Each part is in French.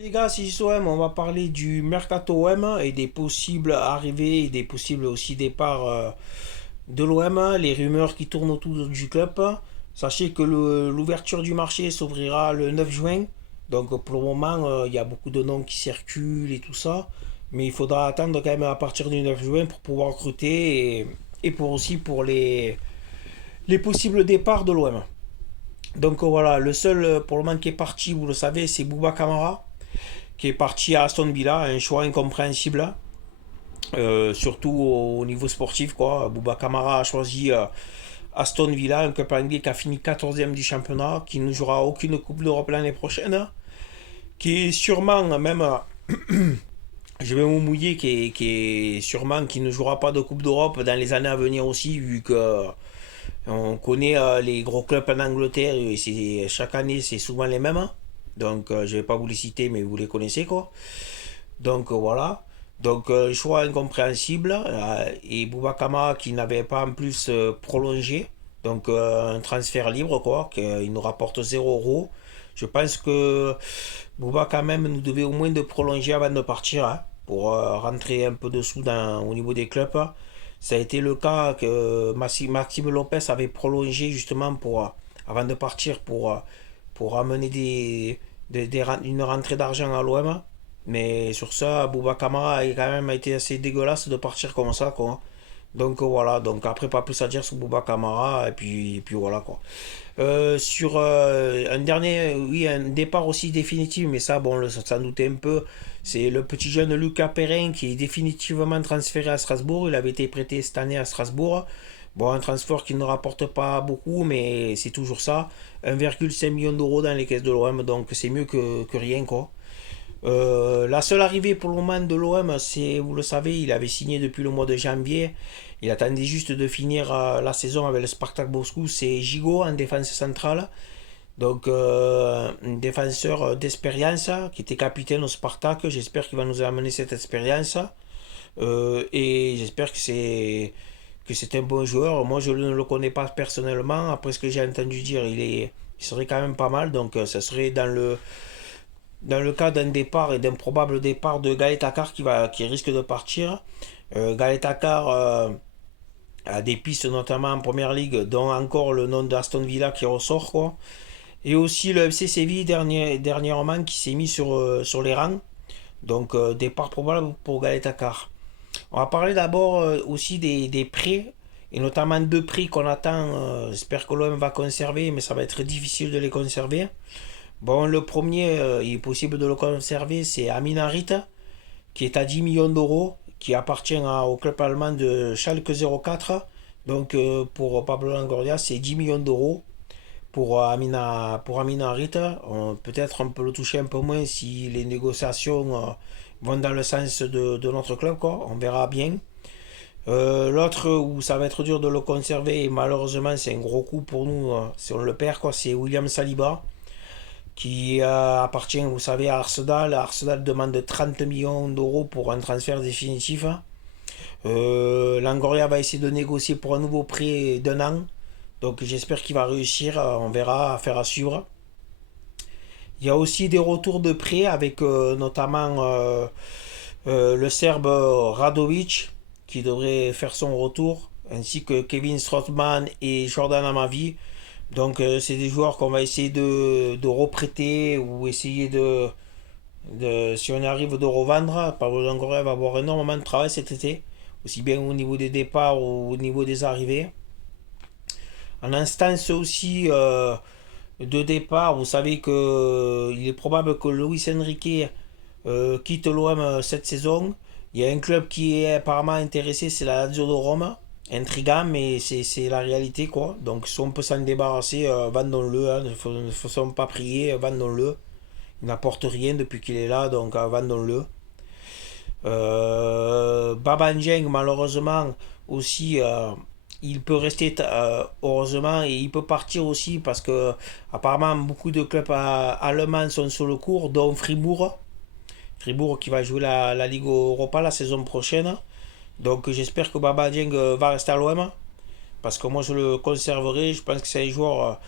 Les gars, si c'est OM, on va parler du mercato OM et des possibles arrivées et des possibles aussi départs de l'OM, les rumeurs qui tournent autour du club. Sachez que l'ouverture du marché s'ouvrira le 9 juin. Donc pour le moment, il y a beaucoup de noms qui circulent et tout ça. Mais il faudra attendre quand même à partir du 9 juin pour pouvoir recruter et pour aussi pour les possibles départs de l'OM. Donc voilà, le seul pour le moment qui est parti, vous le savez, c'est Bouba Kamara qui est parti à Aston Villa, un choix incompréhensible, surtout au niveau sportif. Quoi. Bouba Kamara a choisi Aston Villa, un club anglais qui a fini 14e du championnat, qui ne jouera aucune Coupe d'Europe l'année prochaine, qui est sûrement, même, je vais me mouiller, qui est sûrement qui ne jouera pas de Coupe d'Europe dans les années à venir aussi, vu que on connaît les gros clubs en Angleterre, et chaque année c'est souvent les mêmes. Donc je vais pas vous les citer, mais vous les connaissez quoi. Donc voilà. Donc choix incompréhensible. Et Boubacar qui n'avait pas en plus prolongé. Donc un transfert libre quoi. Qu'il nous rapporte 0 euros. Je pense que Bouba quand même nous devait au moins de prolonger avant de partir. Hein, pour rentrer un peu de sous au niveau des clubs. Ça a été le cas que Maxime Lopez avait prolongé justement avant de partir pour amener une rentrée d'argent à l'OM. Mais sur ça, Bouba Kamara a quand même été assez dégueulasse de partir comme ça, quoi. Donc voilà, donc après pas plus à dire sur Bouba Kamara, et puis voilà quoi. Sur un dernier, oui, un départ aussi définitif, mais ça, bon, ça doutait un peu. C'est le petit jeune Lucas Perrin qui est définitivement transféré à Strasbourg. Il avait été prêté cette année à Strasbourg. Bon, un transfert qui ne rapporte pas beaucoup, mais c'est toujours ça. 1,5 million d'euros dans les caisses de l'OM, donc c'est mieux que rien, quoi. La seule arrivée pour le moment de l'OM, c'est, vous le savez, il avait signé depuis le mois de janvier. Il attendait juste de finir la saison avec le Spartak Moscou. C'est Gigot en défense centrale. Donc, un défenseur d'expérience qui était capitaine au Spartak. J'espère qu'il va nous amener cette expérience. Et j'espère que c'est un bon joueur. Moi, je ne le connais pas personnellement. Après ce que j'ai entendu dire, il serait quand même pas mal. Donc, ça serait dans le cas d'un départ et d'un probable départ de Gaël Takar qui risque de partir. Gaël Takar a des pistes notamment en première ligue, dont encore le nom d'Aston Villa qui ressort. Quoi. Et aussi le FC Séville dernièrement qui s'est mis sur les rangs. Donc départ probable pour Gaël Takar. On va parler d'abord aussi des prêts, et notamment deux prix qu'on attend. J'espère que l'OM va conserver, mais ça va être difficile de les conserver. Bon, le premier, il est possible de le conserver, c'est Amin Harit, qui est à 10 millions d'euros, qui appartient au club allemand de Schalke 04. Donc pour Pablo Longoria, c'est 10 millions d'euros pour Amin Harit. Peut-être on peut le toucher un peu moins si les négociations vont dans le sens de notre club, quoi. On verra bien. L'autre où ça va être dur de le conserver, et malheureusement c'est un gros coup pour nous si on le perd, quoi, c'est William Saliba qui appartient, vous savez, à Arsenal. Arsenal demande 30 millions d'euros pour un transfert définitif. Langoria va essayer de négocier pour un nouveau prêt d'un an. Donc j'espère qu'il va réussir. On verra, affaire à suivre. Il y a aussi des retours de prêt avec notamment le Serbe Radovic qui devrait faire son retour, ainsi que Kevin Strootman et Jordan Amavi. Donc c'est des joueurs qu'on va essayer de reprêter ou essayer si on arrive de revendre. Pablo Longoria va avoir énormément de travail cet été, aussi bien au niveau des départs ou au niveau des arrivées. En instance aussi de départ, vous savez que il est probable que Luis Enrique quitte l'OM cette saison. Il y a un club qui est apparemment intéressé, c'est la Lazio de Rome. Intrigant, mais c'est la réalité quoi. Donc si on peut s'en débarrasser, vendons-le. Hein. Ne faisons pas prier, vendons-le. Il n'apporte rien depuis qu'il est là, donc vendons-le. Baba Ndiaye, malheureusement, aussi, il peut rester, heureusement, et il peut partir aussi parce que apparemment beaucoup de clubs allemands sont sur le cours, dont Fribourg. Fribourg qui va jouer la Ligue Europa la saison prochaine. Donc j'espère que Baba Dieng va rester à l'OM parce que moi je le conserverai. Je pense que c'est un joueur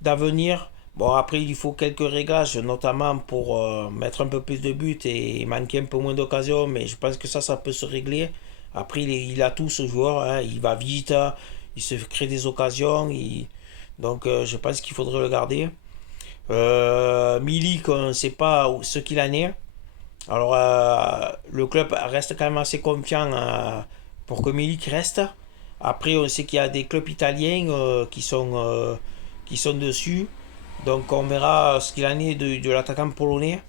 d'avenir. Bon, après, il faut quelques réglages, notamment pour mettre un peu plus de buts et manquer un peu moins d'occasions, mais je pense que ça peut se régler. Après, il a tout ce joueur, hein, il va vite, il se crée des occasions, donc je pense qu'il faudrait le garder. Milik, on ne sait pas ce qu'il en est. Alors, le club reste quand même assez confiant pour que Milik reste. Après, on sait qu'il y a des clubs italiens qui sont dessus. Donc, on verra ce qu'il en est de l'attaquant polonais.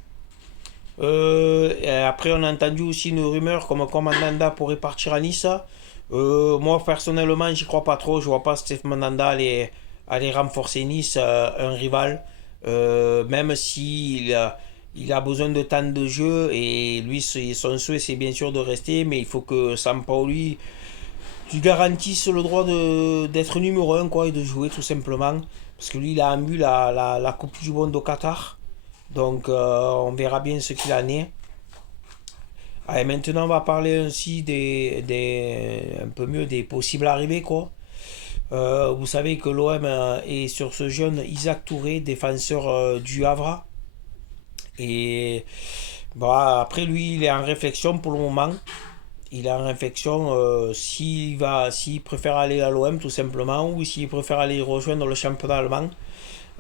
Et après, on a entendu aussi une rumeur comme quoi Mandanda pourrait partir à Nice. Moi, personnellement, j'y crois pas trop. Je vois pas Steve Mandanda aller renforcer Nice, un rival. Même s'il il a besoin de temps de jeu et lui, son souhait, c'est bien sûr de rester, mais il faut que Sampaoli lui garantisse le droit d'être numéro un quoi, et de jouer tout simplement. Parce que lui, il a en vue la Coupe du Monde au Qatar. Donc, on verra bien ce qu'il en est. Allez, maintenant, on va parler aussi un peu mieux des possibles arrivées, quoi. Vous savez que l'OM est sur ce jeune Isaac Touré, défenseur du Havre. Et bah, après, lui, il est en réflexion pour le moment. Il est en réflexion s'il préfère aller à l'OM tout simplement ou s'il préfère aller rejoindre le championnat allemand.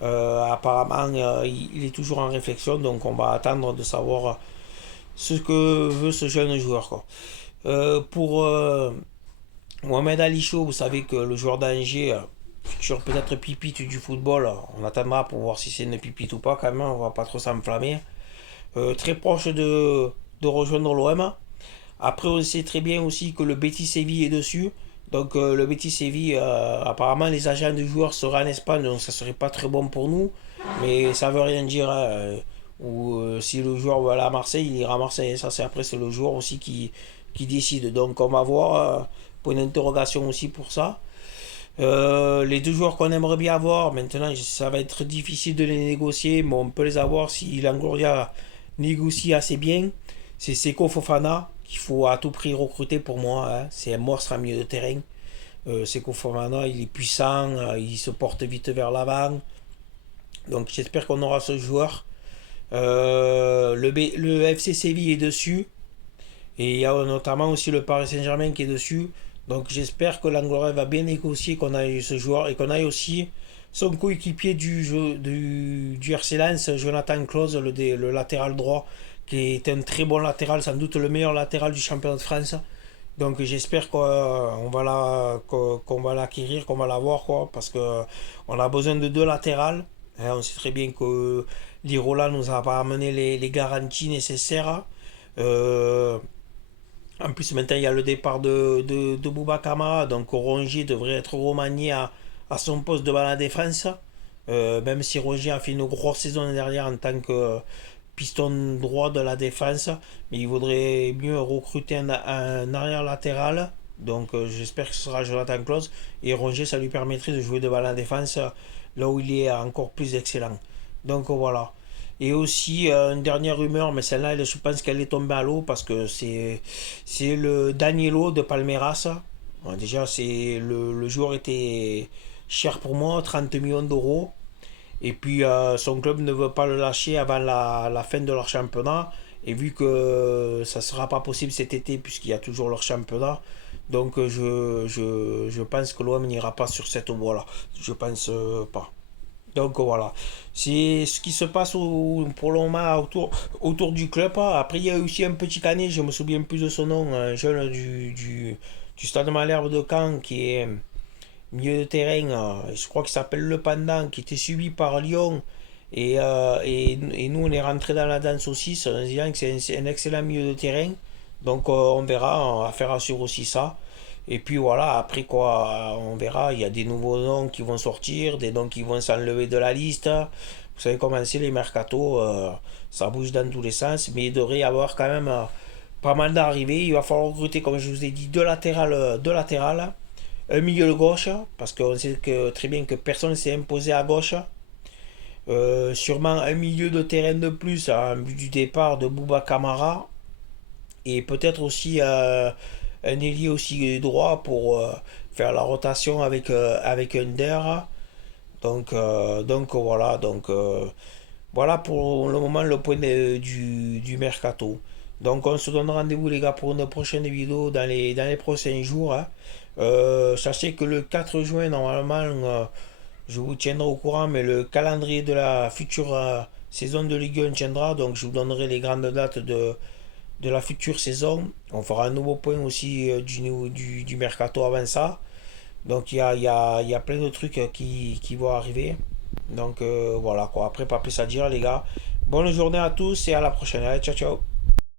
Apparemment, il est toujours en réflexion, donc on va attendre de savoir ce que veut ce jeune joueur, quoi. Pour Mohamed Ali Chaud, vous savez que le joueur d'Angers, futur peut-être pipite du football, on attendra pour voir si c'est une pipite ou pas quand même, on va pas trop s'enflammer. Très proche de rejoindre l'OM. Après, on sait très bien aussi que le Betis Séville est dessus. Donc, le Betis Séville, apparemment, les agents du joueur seraient en Espagne, donc ça serait pas très bon pour nous. Mais ça veut rien dire, hein. Ou si le joueur veut aller à Marseille, il ira à Marseille. Ça, c'est après, c'est le joueur aussi qui décide. Donc, on va voir. Pour une interrogation aussi pour ça. Les deux joueurs qu'on aimerait bien avoir, maintenant, ça va être difficile de les négocier, mais on peut les avoir si Longoria négocie assez bien. C'est Seko Fofana qu'il faut à tout prix recruter pour moi, hein. C'est un monstre en milieu de terrain. Seko Fofana, il est puissant, il se porte vite vers l'avant. Donc j'espère qu'on aura ce joueur. Le FC Séville est dessus. Et il y a notamment aussi le Paris Saint-Germain qui est dessus. Donc j'espère que Langoret va bien négocier, qu'on ait ce joueur et qu'on ait aussi son coéquipier du RC Lens, Jonathan Claude, le latéral droit, qui est un très bon latéral, sans doute le meilleur latéral du championnat de France. Donc j'espère qu'on va l'acquérir, qu'on va l'avoir, quoi, parce que on a besoin de deux latérales. Hein, on sait très bien que l'Irola nous a pas amené les garanties nécessaires. Euh, En plus, maintenant, il y a le départ de Bouba Kamara, donc Rongier devrait être remanié à son poste devant la défense. Même si Rongier a fait une grosse saison dernière en tant que piston droit de la défense, mais il vaudrait mieux recruter un arrière latéral. Donc j'espère que ce sera Jonathan Claus. Et Rongier, ça lui permettrait de jouer devant la défense là où il est encore plus excellent. Donc voilà. Et aussi une dernière rumeur, mais celle-là, je pense qu'elle est tombée à l'eau parce que c'est le Danielo de Palmeiras. Bon, déjà, le joueur était cher pour moi, 30 millions d'euros. Et puis son club ne veut pas le lâcher avant la fin de leur championnat. Et vu que ça ne sera pas possible cet été puisqu'il y a toujours leur championnat, donc je pense que l'OM n'ira pas sur cette voie-là. Je pense pas. Donc voilà, c'est ce qui se passe pour le moment autour du club. Après, il y a aussi un petit canet, je me souviens plus de son nom, un jeune du Stade Malherbe de Caen qui est milieu de terrain, je crois qu'il s'appelle Le Pendant, qui était suivi par Lyon. Et nous, on est rentré dans la danse aussi, en disant que c'est un excellent milieu de terrain. Donc on verra, on va faire assurer aussi ça. Et puis voilà, après quoi, on verra, il y a des nouveaux noms qui vont sortir, des noms qui vont s'enlever de la liste. Vous savez comment c'est les mercatos, ça bouge dans tous les sens, mais il devrait y avoir quand même pas mal d'arrivées. Il va falloir recruter, comme je vous ai dit, deux latérales, un milieu de gauche, parce qu'on sait très bien que personne ne s'est imposé à gauche. Sûrement un milieu de terrain de plus en vue du départ de Bouba Kamara. Et peut-être aussi un ailier aussi droit pour faire la rotation avec Under. Donc voilà, voilà pour le moment le point du mercato. Donc on se donne rendez-vous les gars pour une prochaine vidéo dans les prochains jours, hein. Sachez que le 4 juin, normalement, je vous tiendrai au courant, mais le calendrier de la future saison de Ligue 1 tiendra, donc je vous donnerai les grandes dates de la future saison. On fera un nouveau point aussi du mercato avant ça. Donc il y a plein de trucs qui vont arriver. Donc voilà quoi, après pas plus à dire les gars. Bonne journée à tous et à la prochaine. Allez, ciao ciao.